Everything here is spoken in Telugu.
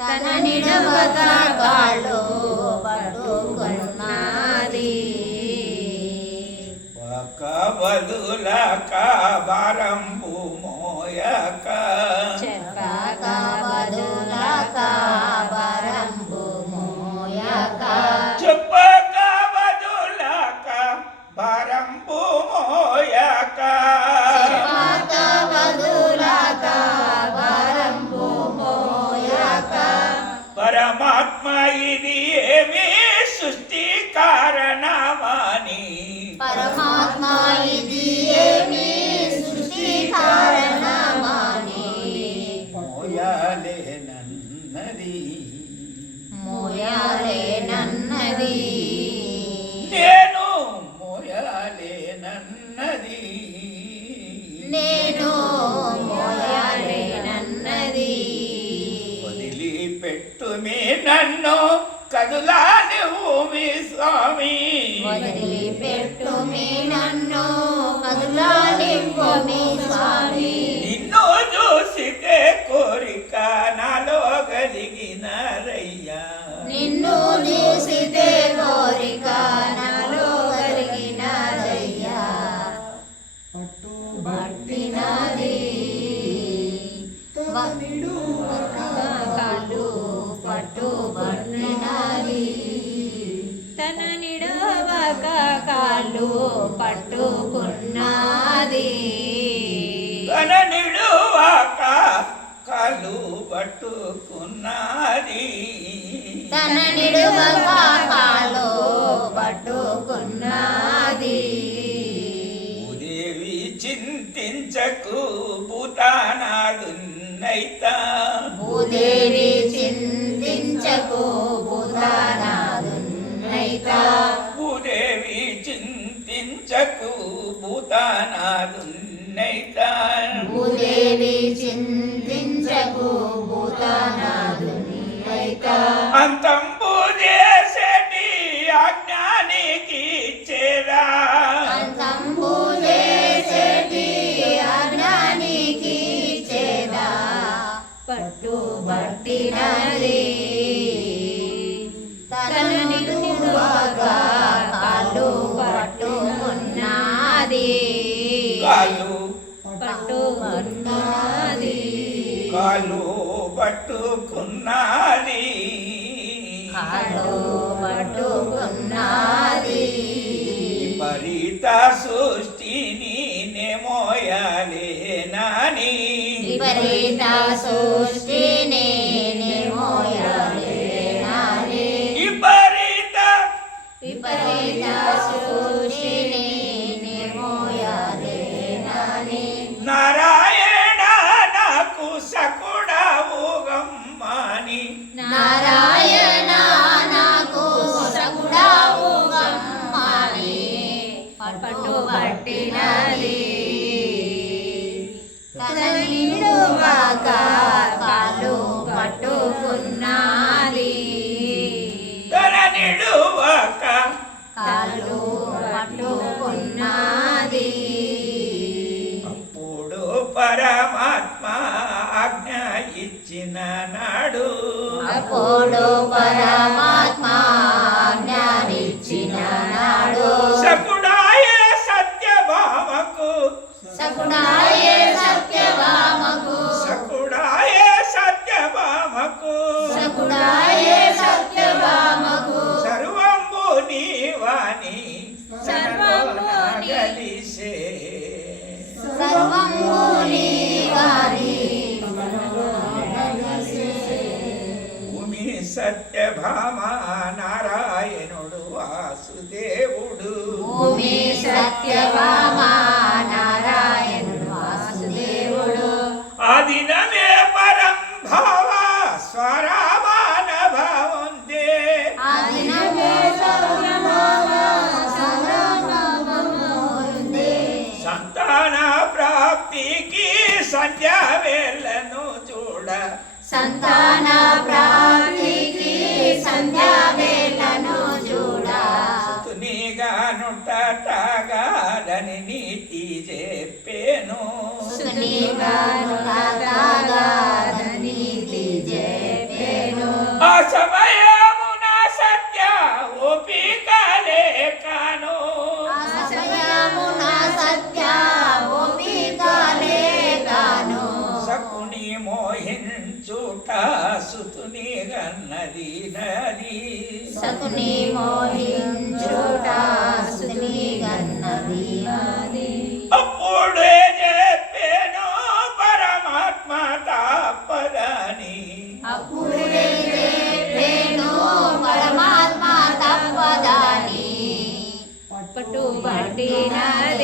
తన నిడవక కాళ్ళు పట్టుకున్నది ఒక బదులక భారంబు ఇది ఏమి సృష్టి కారణమాని పరమాత్మ ఇది ఏమి సృష్టి కారణమాని మోయాలేనన్నది మోయాలేనన్నది కదులా నువ్వు మీ స్వామి. వదిలిపెట్టు మీ నన్ను కదులాలింపు మీ స్వామి. నిన్ను చూసితే కోరిక నాలో కలిగిన రయ్యా. నిన్ను చూసితే కోరిక నాలో కలిగినదయ్యా పట్టినది కాళ్ళు పట్టుకున్నది. తన నిడువాక కాలు పట్టుకున్నది. తన నిడువక కాళ్ళు పట్టుకున్నది. காணாதுன்னை தான் பூதேவி சின்ன పట్టుకున్నది. పట్టుకున్నది. విపరీత సృష్టిని నెమోయాలే నాని విపరీత సృష్టిని కాళ్ళు పట్టుకున్నది అప్పుడు పరమాత్మ ఆజ్ఞ ఇచ్చిన నాడు అప్పుడు పరమాత్మ సత్యభామ నారాయణుడు వాసుదేవుడు భూమి సత్యభామా సుతుని గన్నది నది. సకుని మోహించుట ಡಿನರ